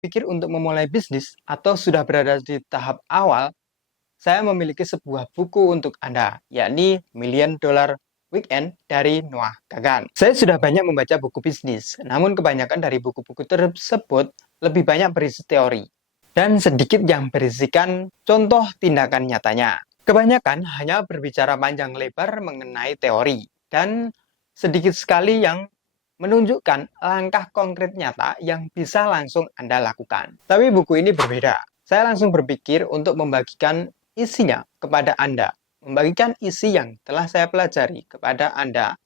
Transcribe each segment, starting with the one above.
pikir untuk memulai bisnis atau sudah berada di tahap awal, saya memiliki sebuah buku untuk Anda, yakni Million Dollar Weekend dari Noah Kagan. Saya sudah banyak membaca buku bisnis, namun kebanyakan dari buku-buku tersebut lebih banyak berisi teori dan sedikit yang berisikan contoh tindakan nyatanya. Kebanyakan hanya berbicara panjang lebar mengenai teori dan sedikit sekali yang menunjukkan langkah konkret nyata yang bisa langsung Anda lakukan. Tapi buku ini berbeda. Saya langsung berpikir untuk membagikan isinya kepada Anda, membagikan isi yang telah saya pelajari kepada Anda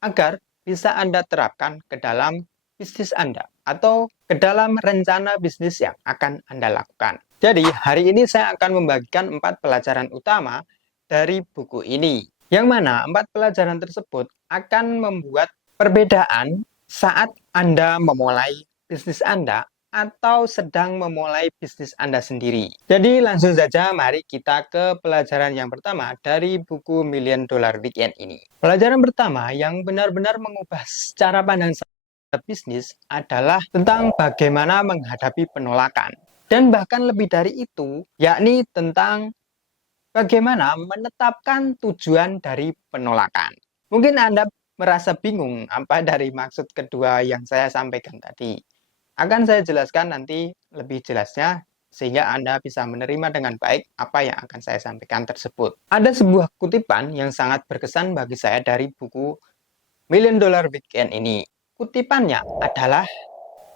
agar bisa Anda terapkan ke dalam bisnis Anda atau ke dalam rencana bisnis yang akan Anda lakukan. Jadi, hari ini saya akan membagikan 4 pelajaran utama dari buku ini, yang mana 4 pelajaran tersebut akan membuat perbedaan saat Anda memulai bisnis Anda atau sedang memulai bisnis Anda sendiri. Jadi langsung saja mari kita ke pelajaran yang pertama dari buku Million Dollar Weekend ini. Pelajaran pertama yang benar-benar mengubah cara pandang saya bisnis adalah tentang bagaimana menghadapi penolakan. Dan bahkan lebih dari itu, yakni tentang bagaimana menetapkan tujuan dari penolakan. Mungkin Anda merasa bingung apa dari maksud kedua yang saya sampaikan tadi. Akan saya jelaskan nanti lebih jelasnya sehingga Anda bisa menerima dengan baik apa yang akan saya sampaikan tersebut. Ada sebuah kutipan yang sangat berkesan bagi saya dari buku Million Dollar Weekend ini. Kutipannya adalah,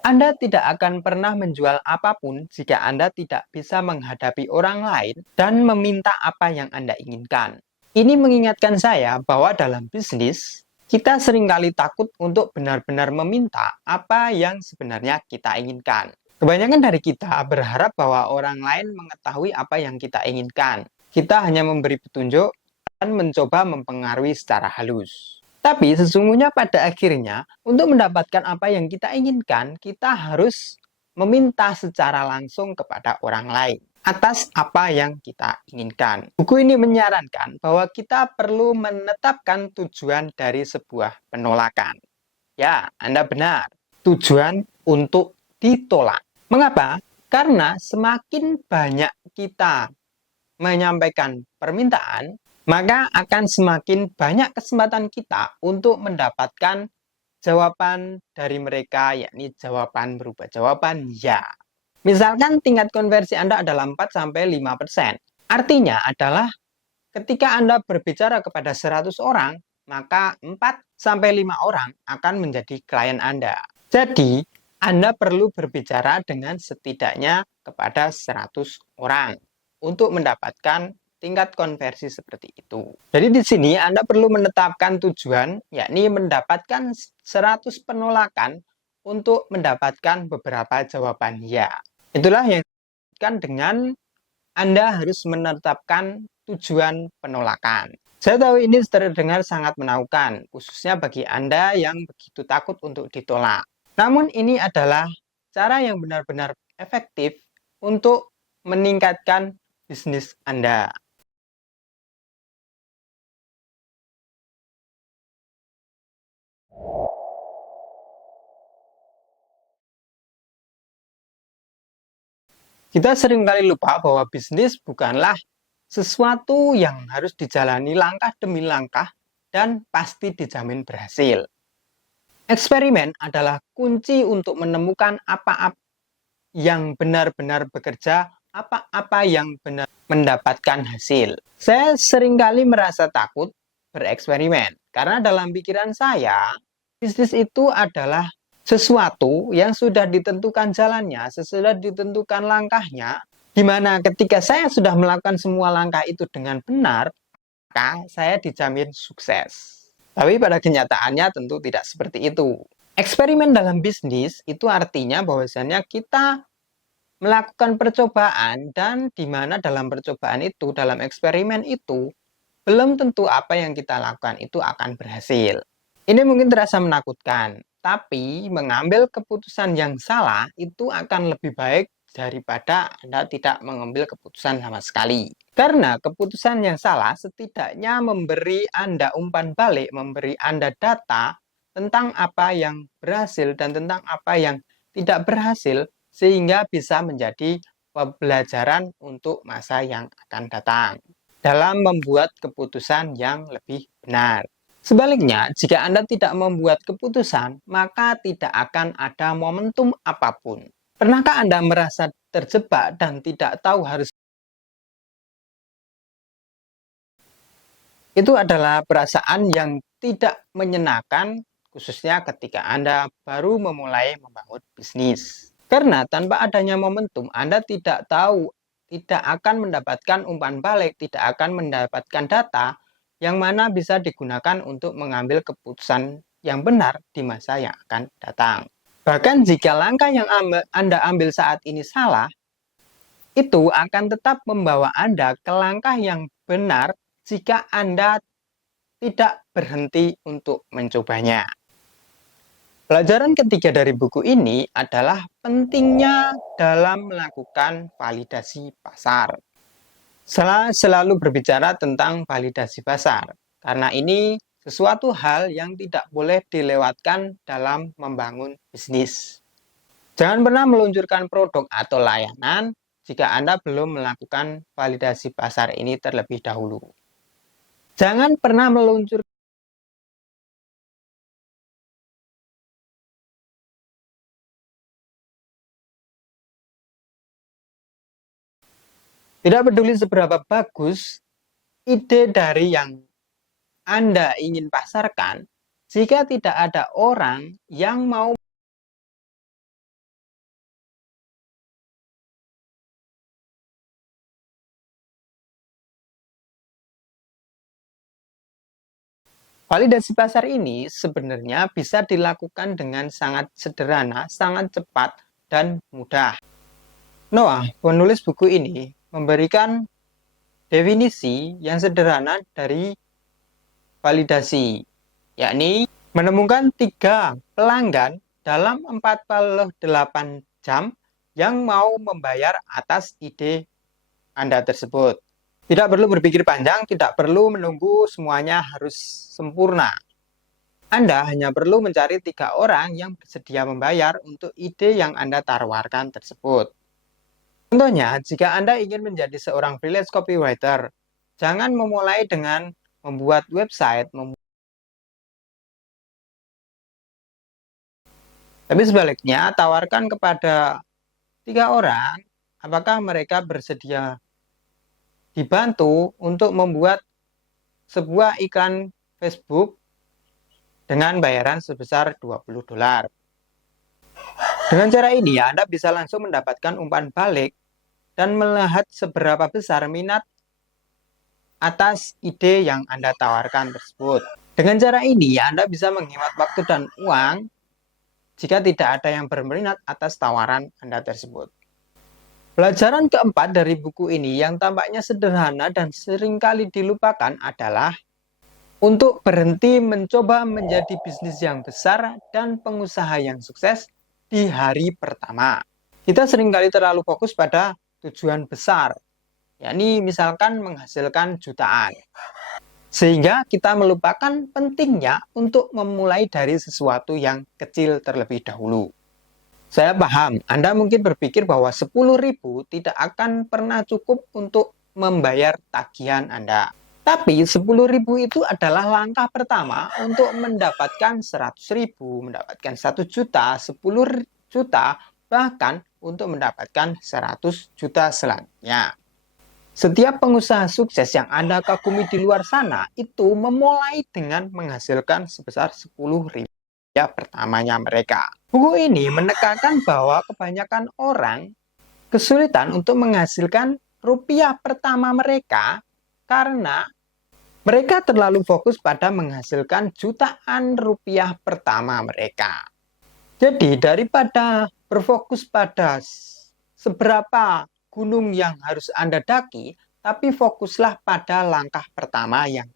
Anda tidak akan pernah menjual apapun jika Anda tidak bisa menghadapi orang lain dan meminta apa yang Anda inginkan. Ini mengingatkan saya bahwa dalam bisnis, kita seringkali takut untuk benar-benar meminta apa yang sebenarnya kita inginkan. Kebanyakan dari kita berharap bahwa orang lain mengetahui apa yang kita inginkan. Kita hanya memberi petunjuk dan mencoba mempengaruhi secara halus. Tapi sesungguhnya pada akhirnya, untuk mendapatkan apa yang kita inginkan, kita harus meminta secara langsung kepada orang lain atas apa yang kita inginkan. Buku ini menyarankan bahwa kita perlu menetapkan tujuan dari sebuah penolakan. Ya, Anda benar. Tujuan untuk ditolak. Mengapa? Karena semakin banyak kita menyampaikan permintaan, maka akan semakin banyak kesempatan kita untuk mendapatkan jawaban dari mereka, yakni jawaban berupa jawaban ya. Misalkan tingkat konversi Anda adalah 4-5%. Artinya adalah ketika Anda berbicara kepada 100 orang, maka 4-5 orang akan menjadi klien Anda. Jadi, Anda perlu berbicara dengan setidaknya kepada 100 orang untuk mendapatkan tingkat konversi seperti itu. Jadi di sini Anda perlu menetapkan tujuan, yakni mendapatkan 100 penolakan untuk mendapatkan beberapa jawaban ya. Itulah yang dimaksudkan dengan Anda harus menetapkan tujuan penolakan. Saya tahu ini terdengar sangat menakutkan, khususnya bagi Anda yang begitu takut untuk ditolak. Namun ini adalah cara yang benar-benar efektif untuk meningkatkan bisnis Anda. Kita seringkali lupa bahwa bisnis bukanlah sesuatu yang harus dijalani langkah demi langkah dan pasti dijamin berhasil. Eksperimen adalah kunci untuk menemukan apa-apa yang benar-benar bekerja, apa-apa yang benar mendapatkan hasil. Saya seringkali merasa takut bereksperimen karena dalam pikiran saya, bisnis itu adalah sesuatu yang sudah ditentukan jalannya, sesudah ditentukan langkahnya, di mana ketika saya sudah melakukan semua langkah itu dengan benar, maka saya dijamin sukses. Tapi pada kenyataannya tentu tidak seperti itu. Eksperimen dalam bisnis itu artinya bahwasannya kita melakukan percobaan dan di mana dalam percobaan itu, dalam eksperimen itu, belum tentu apa yang kita lakukan itu akan berhasil. Ini mungkin terasa menakutkan, tapi mengambil keputusan yang salah itu akan lebih baik daripada Anda tidak mengambil keputusan sama sekali. Karena keputusan yang salah setidaknya memberi Anda umpan balik, memberi Anda data tentang apa yang berhasil dan tentang apa yang tidak berhasil, sehingga bisa menjadi pembelajaran untuk masa yang akan datang dalam membuat keputusan yang lebih benar. Sebaliknya, jika Anda tidak membuat keputusan, maka tidak akan ada momentum apapun. Pernahkah Anda merasa terjebak dan tidak tahu harus? Itu adalah perasaan yang tidak menyenangkan, khususnya ketika Anda baru memulai membangun bisnis. Karena tanpa adanya momentum, Anda tidak tahu, tidak akan mendapatkan umpan balik, tidak akan mendapatkan data yang mana bisa digunakan untuk mengambil keputusan yang benar di masa yang akan datang. Bahkan jika langkah yang Anda ambil saat ini salah, itu akan tetap membawa Anda ke langkah yang benar jika Anda tidak berhenti untuk mencobanya. Pelajaran ketiga dari buku ini adalah pentingnya dalam melakukan validasi pasar. Saya selalu berbicara tentang validasi pasar, karena ini sesuatu hal yang tidak boleh dilewatkan dalam membangun bisnis. Jangan pernah meluncurkan produk atau layanan jika Anda belum melakukan validasi pasar ini terlebih dahulu. Jangan pernah meluncurkan. Tidak peduli seberapa bagus ide dari yang Anda ingin pasarkan, jika tidak ada orang yang mau validasi pasar ini sebenarnya bisa dilakukan dengan sangat sederhana, sangat cepat, dan mudah. Noah, penulis buku ini, memberikan definisi yang sederhana dari validasi, yakni menemukan 3 pelanggan dalam 48 jam yang mau membayar atas ide Anda tersebut. Tidak perlu berpikir panjang, tidak perlu menunggu semuanya harus sempurna. Anda hanya perlu mencari 3 orang yang bersedia membayar untuk ide yang Anda tawarkan tersebut. Contohnya, jika Anda ingin menjadi seorang freelance copywriter, jangan memulai dengan membuat website, tapi sebaliknya tawarkan kepada 3 orang apakah mereka bersedia dibantu untuk membuat sebuah iklan Facebook dengan bayaran sebesar $20. Dengan cara ini Anda bisa langsung mendapatkan umpan balik dan melihat seberapa besar minat atas ide yang Anda tawarkan tersebut. Dengan cara ini Anda bisa menghemat waktu dan uang jika tidak ada yang berminat atas tawaran Anda tersebut. Pelajaran keempat dari buku ini yang tampaknya sederhana dan seringkali dilupakan adalah untuk berhenti mencoba menjadi bisnis yang besar dan pengusaha yang sukses di hari pertama. Kita seringkali terlalu fokus pada tujuan besar, yakni misalkan menghasilkan jutaan. Sehingga kita melupakan pentingnya untuk memulai dari sesuatu yang kecil terlebih dahulu. Saya paham, Anda mungkin berpikir bahwa 10.000 tidak akan pernah cukup untuk membayar tagihan Anda. Tapi 10.000 itu adalah langkah pertama untuk mendapatkan 100.000, mendapatkan 1 juta, 10 juta, bahkan untuk mendapatkan 100 juta selanjutnya. Setiap pengusaha sukses yang Anda kagumi di luar sana itu memulai dengan menghasilkan sebesar 10.000 pertamanya mereka. Buku ini menekankan bahwa kebanyakan orang kesulitan untuk menghasilkan rupiah pertama mereka karena mereka terlalu fokus pada menghasilkan jutaan rupiah pertama mereka. Jadi daripada berfokus pada seberapa gunung yang harus Anda daki, tapi fokuslah pada langkah pertama yang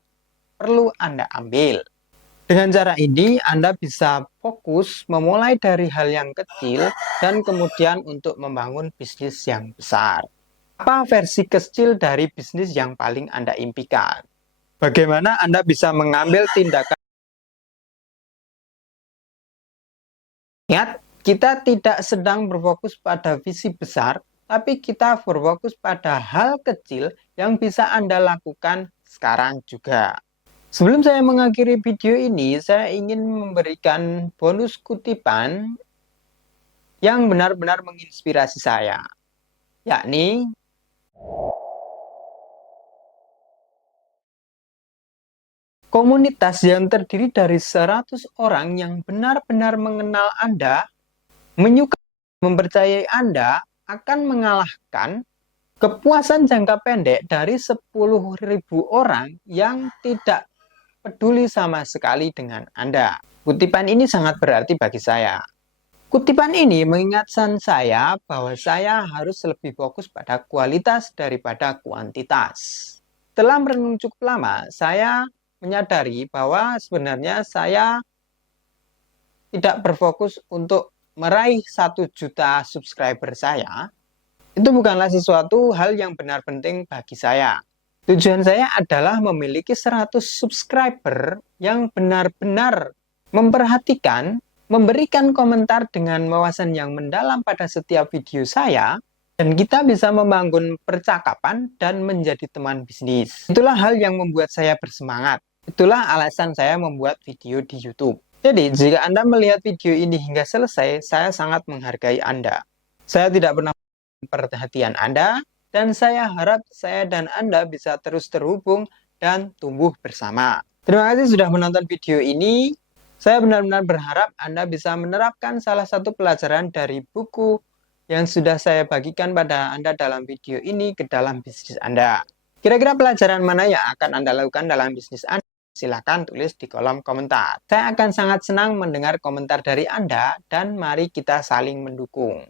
perlu Anda ambil. Dengan cara ini, Anda bisa fokus memulai dari hal yang kecil dan kemudian untuk membangun bisnis yang besar. Apa versi kecil dari bisnis yang paling Anda impikan? Bagaimana Anda bisa mengambil tindakan? Ingat, Kita tidak sedang berfokus pada visi besar, tapi kita berfokus pada hal kecil yang bisa Anda lakukan sekarang juga. Sebelum saya mengakhiri video ini, saya ingin memberikan bonus kutipan yang benar-benar menginspirasi saya, yakni komunitas yang terdiri dari 100 orang yang benar-benar mengenal Anda, menyukai, mempercayai Anda, akan mengalahkan kepuasan jangka pendek dari 10.000 orang yang tidak peduli sama sekali dengan Anda. Kutipan ini sangat berarti bagi saya. Kutipan ini mengingatkan saya bahwa saya harus lebih fokus pada kualitas daripada kuantitas. Setelah merenung cukup lama, saya menyadari bahwa sebenarnya saya tidak berfokus untuk meraih 1 juta subscriber saya. Itu bukanlah sesuatu hal yang benar penting bagi saya. Tujuan saya adalah memiliki 100 subscriber yang benar-benar memperhatikan, memberikan komentar dengan wawasan yang mendalam pada setiap video saya, dan kita bisa membangun percakapan dan menjadi teman bisnis. Itulah hal yang membuat saya bersemangat. Itulah alasan saya membuat video di YouTube. Jadi, jika Anda melihat video ini hingga selesai, saya sangat menghargai Anda. Saya tidak pernah perhatian Anda, dan saya harap saya dan Anda bisa terus terhubung dan tumbuh bersama. Terima kasih sudah menonton video ini. Saya benar-benar berharap Anda bisa menerapkan salah satu pelajaran dari buku yang sudah saya bagikan pada Anda dalam video ini ke dalam bisnis Anda. Kira-kira pelajaran mana yang akan Anda lakukan dalam bisnis Anda? Silakan tulis di kolom komentar. Saya akan sangat senang mendengar komentar dari Anda dan mari kita saling mendukung.